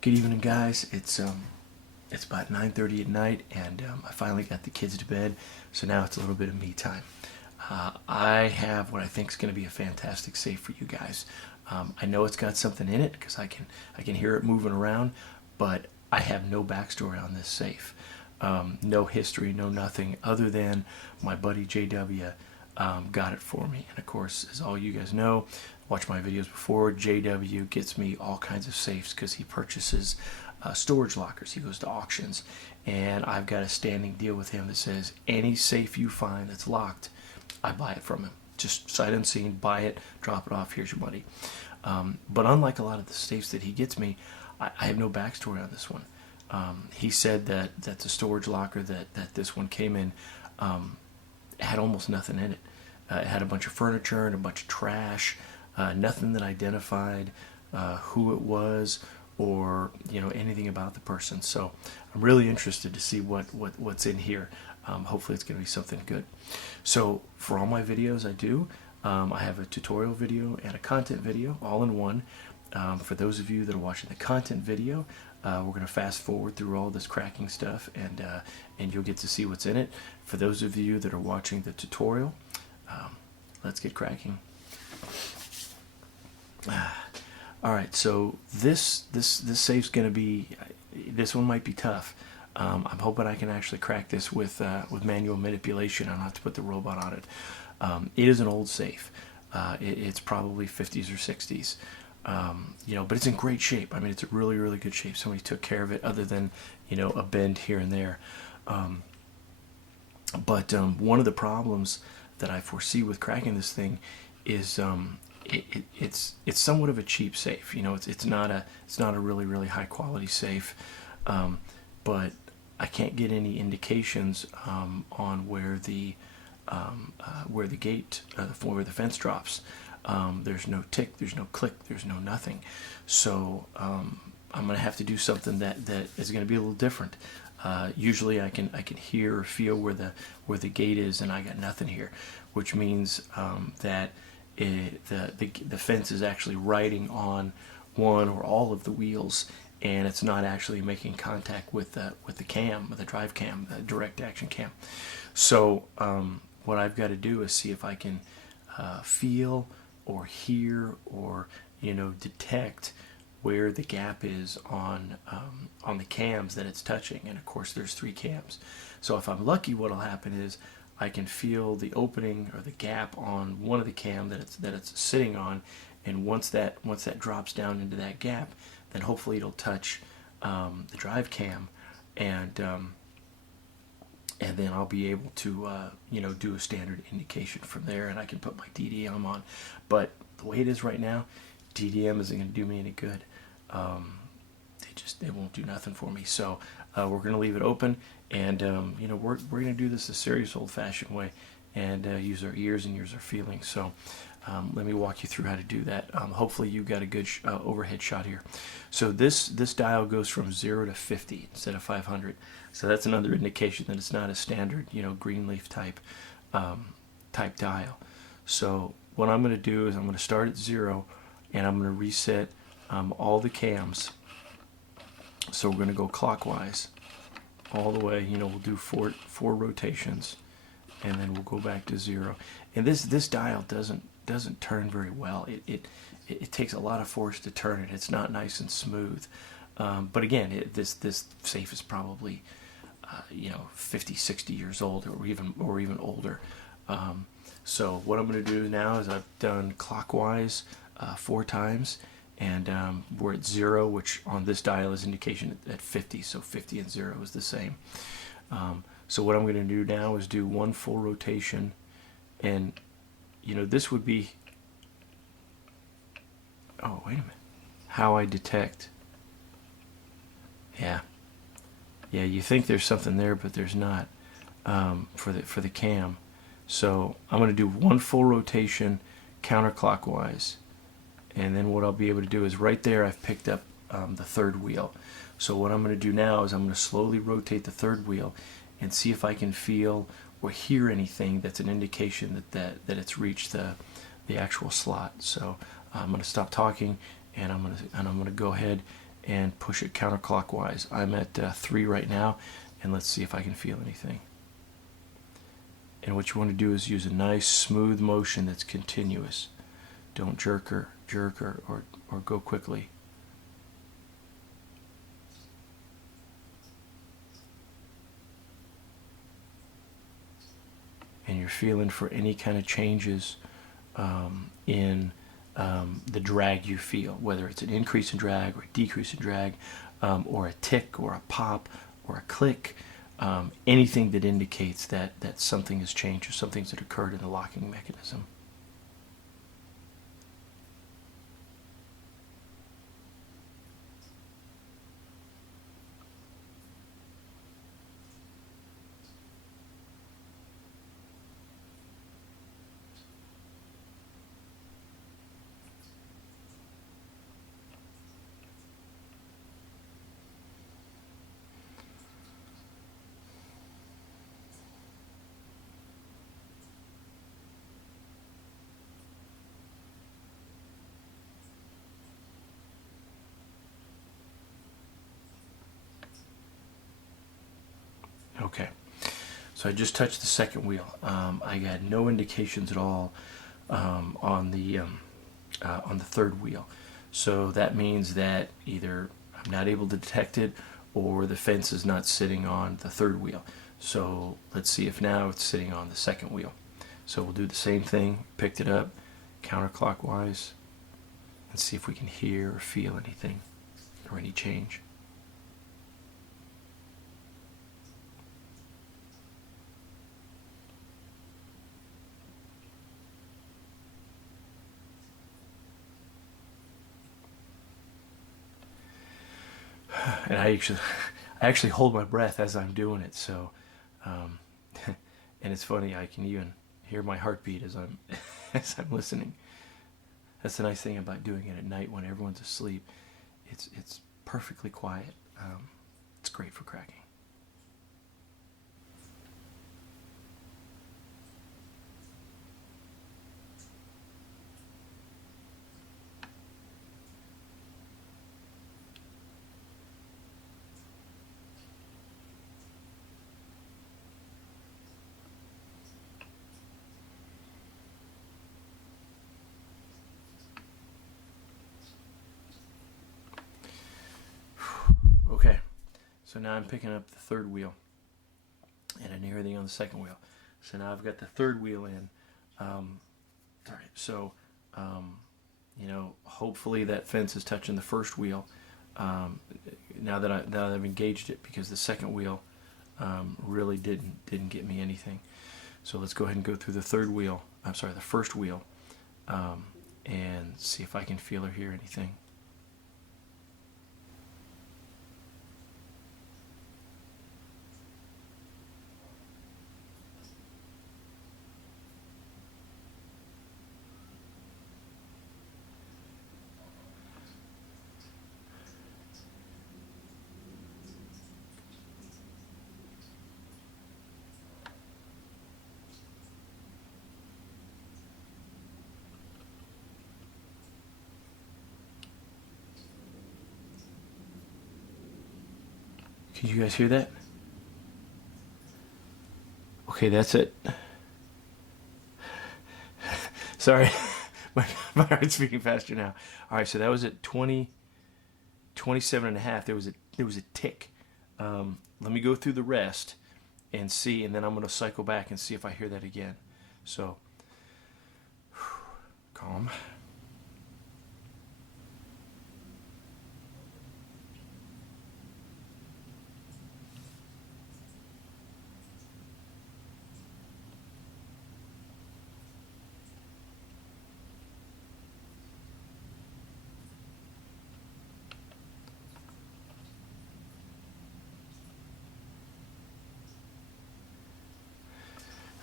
Good evening, guys. It's about 9:30 at night, and I finally got the kids to bed, so now it's a little bit of me time. I have what I think is going to be a fantastic safe for you guys. I know it's got something in it because I can hear it moving around, but I have no backstory on this safe, no history, no nothing other than my buddy JW got it for me. And of course, as all you guys know, watch my videos before, JW gets me all kinds of safes because he purchases storage lockers. He goes to auctions, and I've got a standing deal with him that says any safe you find that's locked, I buy it from him. Just sight unseen, buy it, drop it off, here's your money. But unlike a lot of the safes that he gets me, I have no backstory on this one. He said that the storage locker that this one came in had almost nothing in it. It had a bunch of furniture and a bunch of trash, nothing that identified who it was or anything about the person. So I'm really interested to see what's in here. Hopefully it's going to be something good. So for all my videos I have a tutorial video and a content video all in one. For those of you that are watching the content video, we're going to fast forward through all this cracking stuff, and you'll get to see what's in it. For those of you that are watching the tutorial, let's get cracking. All right, so this safe's going to be, this one might be tough. I'm hoping I can actually crack this with manual manipulation. I don't have to put the robot on it. It is an old safe. It's probably 50s or 60s. But it's in great shape. I mean, it's a really, really good shape. Somebody took care of it, other than a bend here and there. But one of the problems that I foresee with cracking this thing is it's somewhat of a cheap safe. It's not a really, really high quality safe. But I can't get any indications on where the gate, where the fence drops. There's no tick, there's no click, there's no nothing. So I'm going to have to do something that is going to be a little different. Usually I can hear or feel where the gate is, and I got nothing here, which means that the fence is actually riding on one or all of the wheels, and it's not actually making contact with the cam, with the drive cam, the direct action cam. So what I've got to do is see if I can feel or hear or detect where the gap is on the cams that it's touching. And of course there's 3 cams. So if I'm lucky, what'll happen is I can feel the opening or the gap on one of the cam that it's sitting on, and once that drops down into that gap, then hopefully it'll touch the drive cam, and then I'll be able to do a standard indication from there, and I can put my DDM on. But the way it is right now, DDM isn't going to do me any good. They won't do nothing for me. So we're going to leave it open, and we're going to do this the serious old-fashioned way, and use our ears and use our feelings. So let me walk you through how to do that. Hopefully you got a good overhead shot here. So this dial goes from 0 to 50 instead of 500. So that's another indication that it's not a standard, Greenleaf type dial. So what I'm going to do is I'm going to start at 0, and I'm going to reset all the cams. So we're going to go clockwise all the way. We'll do four rotations, and then we'll go back to 0. And this dial doesn't turn very well. It takes a lot of force to turn it. It's not nice and smooth. But again, this safe is probably 50, 60 years old, or even older. So what I'm going to do now is I've done clockwise 4 times, and we're at 0, which on this dial is indication at 50. So 50 and 0 is the same. So what I'm going to do now is do 1 full rotation, and this would be, oh, wait a minute, how I detect. Yeah, you think there's something there, but there's not, for the cam. So I'm going to do 1 full rotation counterclockwise, and then what I'll be able to do is right there I've picked up the 3rd wheel. So what I'm going to do now is I'm going to slowly rotate the 3rd wheel and see if I can feel or hear anything that's an indication that it's reached the actual slot. So I'm going to stop talking, and I'm going to go ahead and push it counterclockwise. I'm at 3 right now, and let's see if I can feel anything. And what you want to do is use a nice smooth motion that's continuous. Don't jerk or go quickly. And you're feeling for any kind of changes in the drag you feel, whether it's an increase in drag or a decrease in drag, or a tick or a pop or a click, anything that indicates that something has changed or something's that occurred in the locking mechanism. Okay, so I just touched the second wheel. I got no indications at all on the third wheel. So that means that either I'm not able to detect it or the fence is not sitting on the third wheel. So let's see if now it's sitting on the second wheel. So we'll do the same thing, picked it up counterclockwise, and see if we can hear or feel anything or any change. And I actually hold my breath as I'm doing it. So, and it's funny, I can even hear my heartbeat as I'm as I'm listening. That's the nice thing about doing it at night when everyone's asleep. It's perfectly quiet. It's great for cracking. Okay, so now I'm picking up the third wheel, and I knew everything on the second wheel. So now I've got the third wheel in. All right, so hopefully that fence is touching the first wheel. Now that I've engaged it, because the second wheel really didn't get me anything. So let's go ahead and go through the third wheel. I'm sorry, the first wheel, and see if I can feel or hear anything. Can you guys hear that? Okay, that's it. Sorry, my heart's beating faster now. All right, so that was at 27 and a half. There was a tick. Let me go through the rest and see, and then I'm going to cycle back and see if I hear that again. So, calm.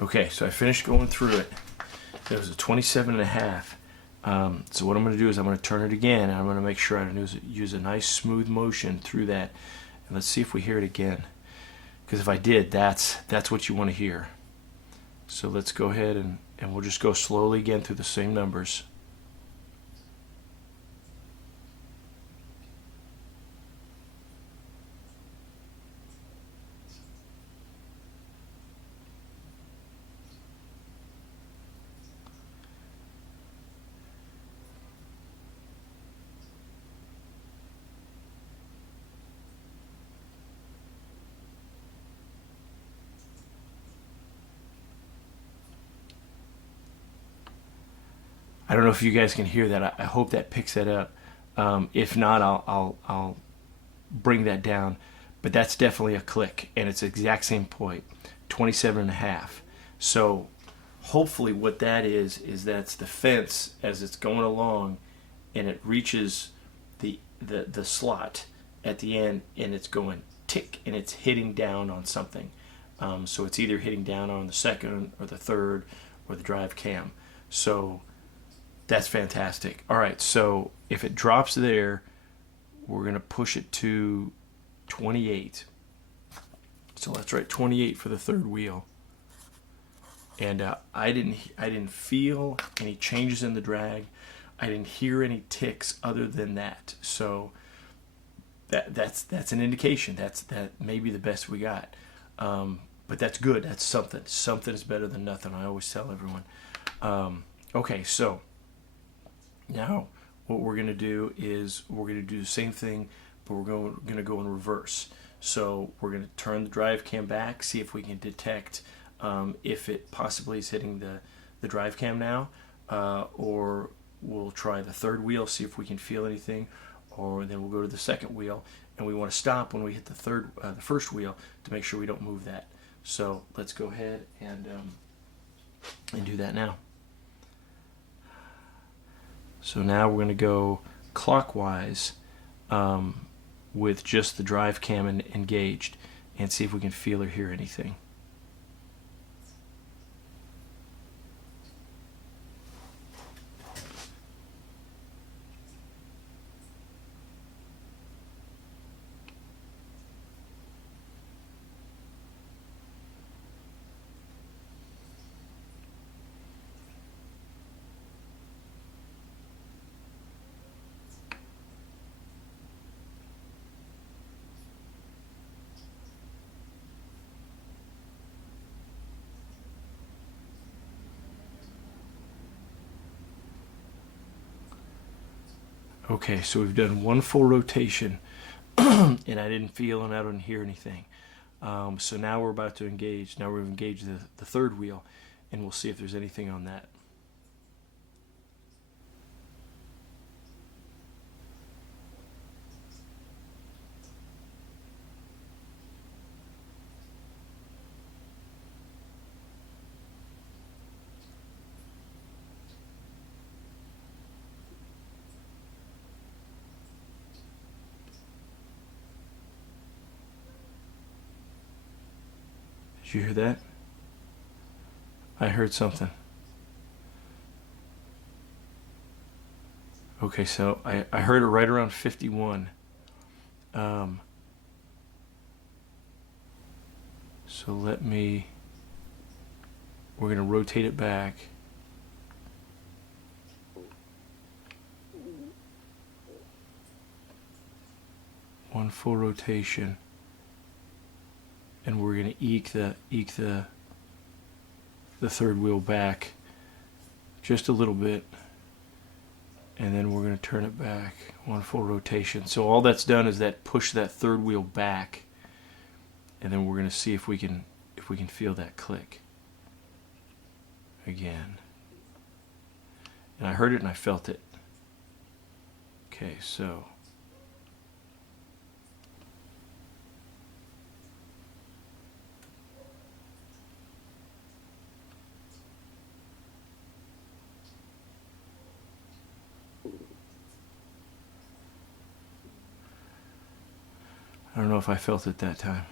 Okay, so I finished going through it. It was a 27 and a half. So what I'm going to do is I'm going to turn it again, and I'm going to make sure I use a nice smooth motion through that. And let's see if we hear it again. Because if I did, that's what you want to hear. So let's go ahead and we'll just go slowly again through the same numbers. I don't know if you guys can hear that. I hope that picks that up. If not, I'll bring that down. But that's definitely a click, and it's the exact same point, 27 and a half. So hopefully what that is that's the fence as it's going along, and it reaches the slot at the end, and it's going tick, and it's hitting down on something. So it's either hitting down on the second or the third or the drive cam. So that's fantastic. All right, so if it drops there, we're going to push it to 28. So let's write 28 for the third wheel. And I didn't feel any changes in the drag. I didn't hear any ticks other than that. So that's an indication. That may be the best we got. But that's good. That's something. Something is better than nothing. I always tell everyone. Okay, so now what we're going to do is we're going to do the same thing, but we're going to go in reverse. So we're going to turn the drive cam back, see if we can detect if it possibly is hitting the drive cam now, or we'll try the third wheel, see if we can feel anything, or then we'll go to the second wheel, and we want to stop when we hit the first wheel to make sure we don't move that. So let's go ahead and do that now. So now we're going to go clockwise with just the drive cam engaged, and see if we can feel or hear anything. Okay, so we've done one full rotation, and I didn't feel and I didn't hear anything. So now we're about to engage. Now we've engaged the third wheel, and we'll see if there's anything on that. Did you hear that? I heard something. Okay, so I heard it right around 51. So we're going to rotate it back. One full rotation. And we're going to eke the third wheel back just a little bit, and then we're going to turn it back one full rotation. So all that's done is that push that third wheel back, and then we're going to see if we can feel that click again. And I heard it and I felt it. Okay, so I don't know if I felt it that time.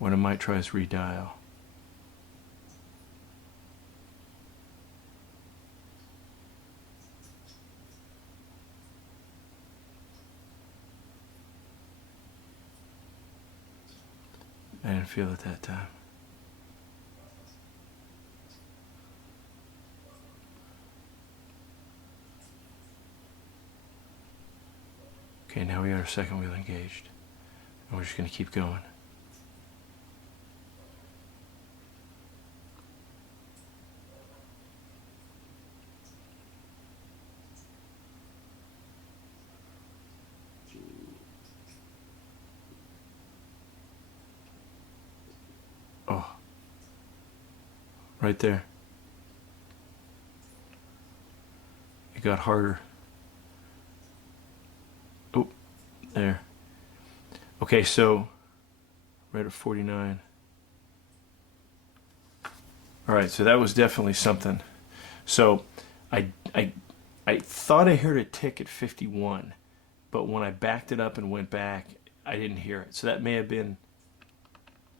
What I might try is redial. I didn't feel it that time. Okay, now we got our second wheel engaged, and we're just going to keep going. Right there. It got harder. Oh, there. Okay, so right at 49. All right, so that was definitely something. So I thought I heard a tick at 51, but when I backed it up and went back, I didn't hear it. So that may have been,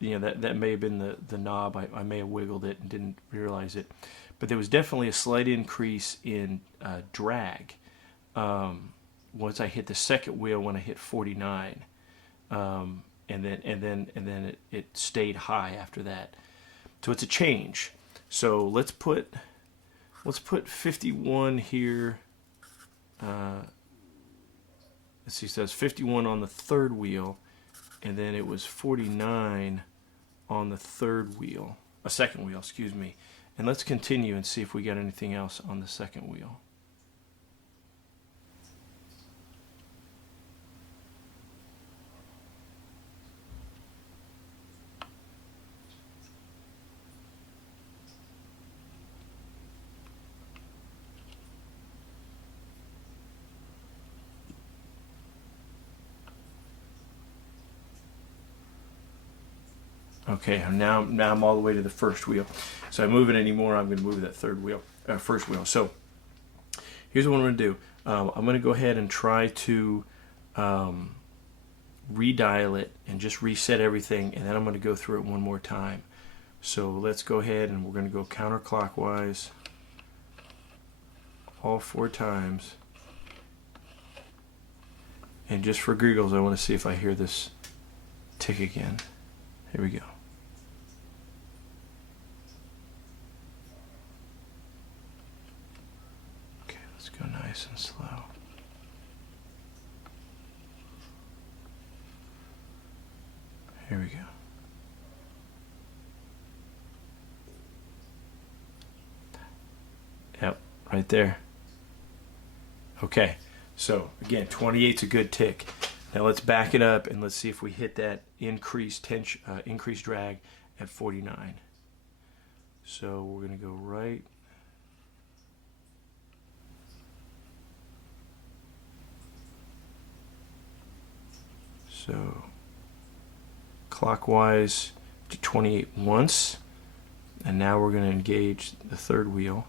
that may have been the knob. I may have wiggled it and didn't realize it. But there was definitely a slight increase in drag once I hit the second wheel when I hit 49, and then it stayed high after that. So it's a change. So let's put 51 here. Let's see, it says 51 on the third wheel, and then it was 49 on the second wheel, excuse me. And let's continue and see if we got anything else on the second wheel. Okay, now I'm all the way to the first wheel. So I move it anymore, I'm going to move that first wheel. So here's what I'm going to do. I'm going to go ahead and try to redial it and just reset everything, and then I'm going to go through it one more time. So let's go ahead and we're going to go counterclockwise all 4 times. And just for giggles, I want to see if I hear this tick again. Here we go. Okay, let's go nice and slow. Here we go. Yep, right there. Okay, so again, 28's a good tick. Now let's back it up and let's see if we hit that increased tension, increased drag at 49. So we're going to go right. So clockwise to 28 once, and now we're going to engage the third wheel.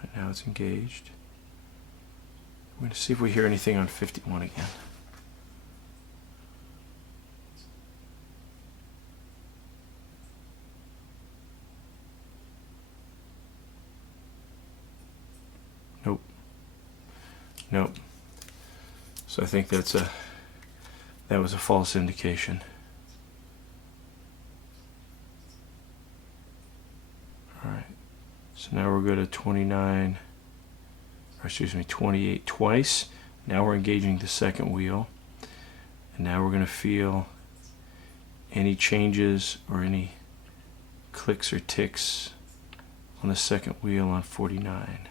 And now it's engaged. We're going to see if we hear anything on 51 again. Nope. Nope. So I think that was a false indication. All right. So now we're going to 29. Or excuse me, 28 twice. Now we're engaging the second wheel, and now we're going to feel any changes or any clicks or ticks on the second wheel on 49.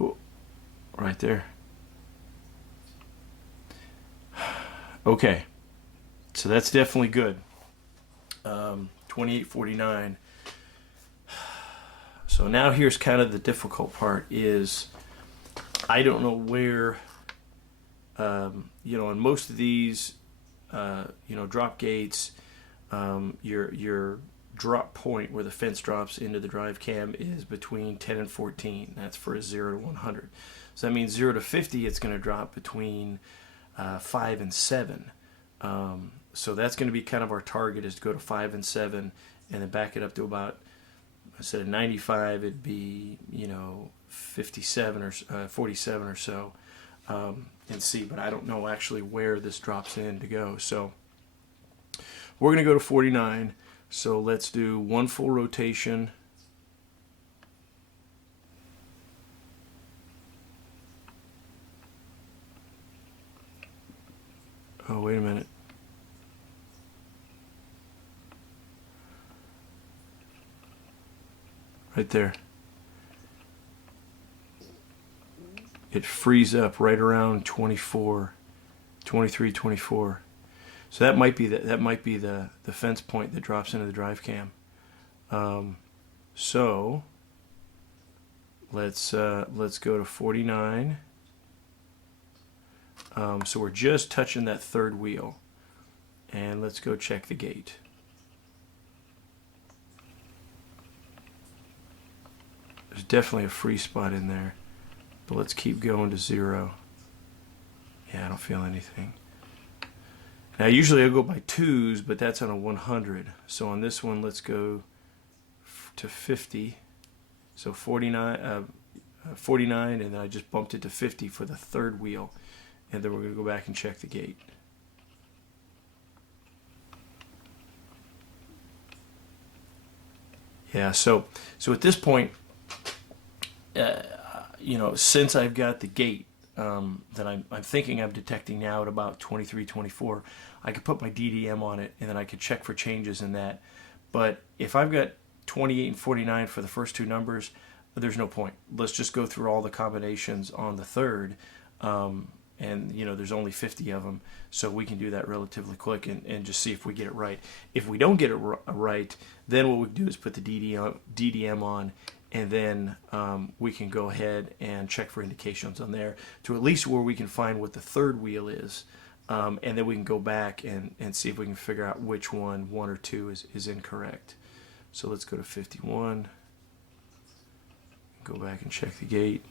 Ooh, right there. Okay, so that's definitely good. 28:49. So now here's kind of the difficult part is I don't know where, on most of these, drop gates, your drop point where the fence drops into the drive cam is between 10 and 14. That's for a 0 to 100. So that means 0 to 50, it's going to drop between 5 and 7. So that's going to be kind of our target, is to go to 5 and 7 and then back it up to about, instead of 95, it'd be 57 or 47 or so, and see. But I don't know actually where this drops in to go. So we're going to go to 49. So let's do one full rotation. Oh, wait a minute. Right there. It frees up right around 24, 23, 24. So that might be the fence point that drops into the drive cam. So let's go to 49. So we're just touching that third wheel, and let's go check the gate. There's definitely a free spot in there, but let's keep going to 0. Yeah, I don't feel anything. Now usually I go by 2s, but that's on a 100. So on this one, let's go to 50. So 49, 49, and then I just bumped it to 50 for the third wheel, and then we're going to go back and check the gate. Yeah, so at this point, you know, since I've got the gate that I'm thinking I'm detecting now at about 23, 24, I could put my DDM on it, and then I could check for changes in that. But if I've got 28 and 49 for the first two numbers, there's no point. Let's just go through all the combinations on the third, and you know, there's only 50 of them, so we can do that relatively quick and just see if we get it right. If we don't get it right, then what we do is put the DDM on, and then we can go ahead and check for indications on there to at least where we can find what the third wheel is, and then we can go back and see if we can figure out which one or two is incorrect. So let's go to 51, go back and check the gate.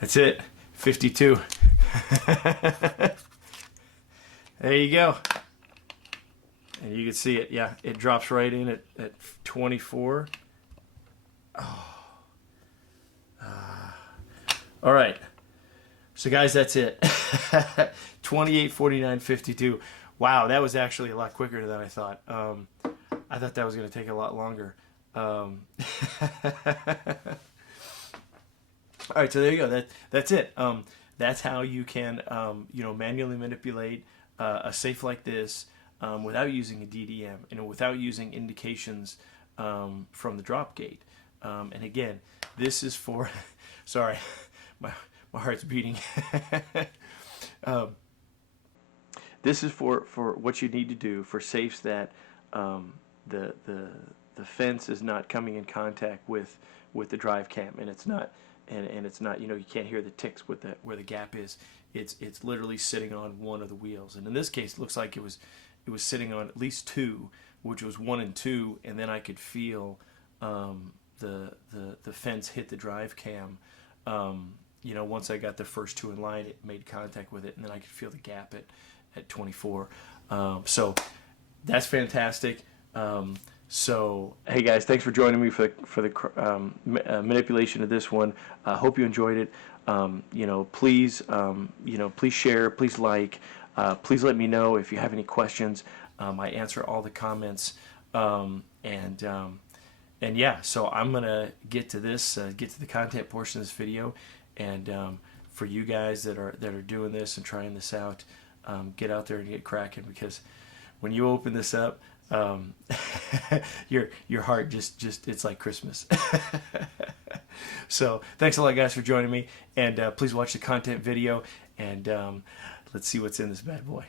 That's it, 52. There you go. And you can see it, yeah, it drops right in at 24. Oh. All right. So guys, that's it. 28, 49, 52. Wow, that was actually a lot quicker than I thought. I thought that was going to take a lot longer. All right, so there you go. That's it. That's how you can, you know, manually manipulate a safe like this without using a DDM and without using indications from the drop gate. And again, this is for. Sorry, my heart's beating. This is for what you need to do for safes that the fence is not coming in contact with the drive cam, and it's not. And it's not, you know, you can't hear the ticks with where the gap is. It's literally sitting on one of the wheels, and in this case, it looks like it was sitting on at least 2, which was 1 and 2, and then I could feel the fence hit the drive cam. You know, once I got the first 2 in line, it made contact with it, and then I could feel the gap at 24. So that's fantastic. So, hey guys, thanks for joining me for the manipulation of this one. Hope you enjoyed it. You know, please, you know, please share, please like, please let me know if you have any questions. I answer all the comments, and yeah. So I'm gonna get to this, get to the content portion of this video, and for you guys that are doing this and trying this out, get out there and get cracking, because when you open this up, your heart just it's like Christmas. So thanks a lot, guys, for joining me, and please watch the content video, and let's see what's in this bad boy.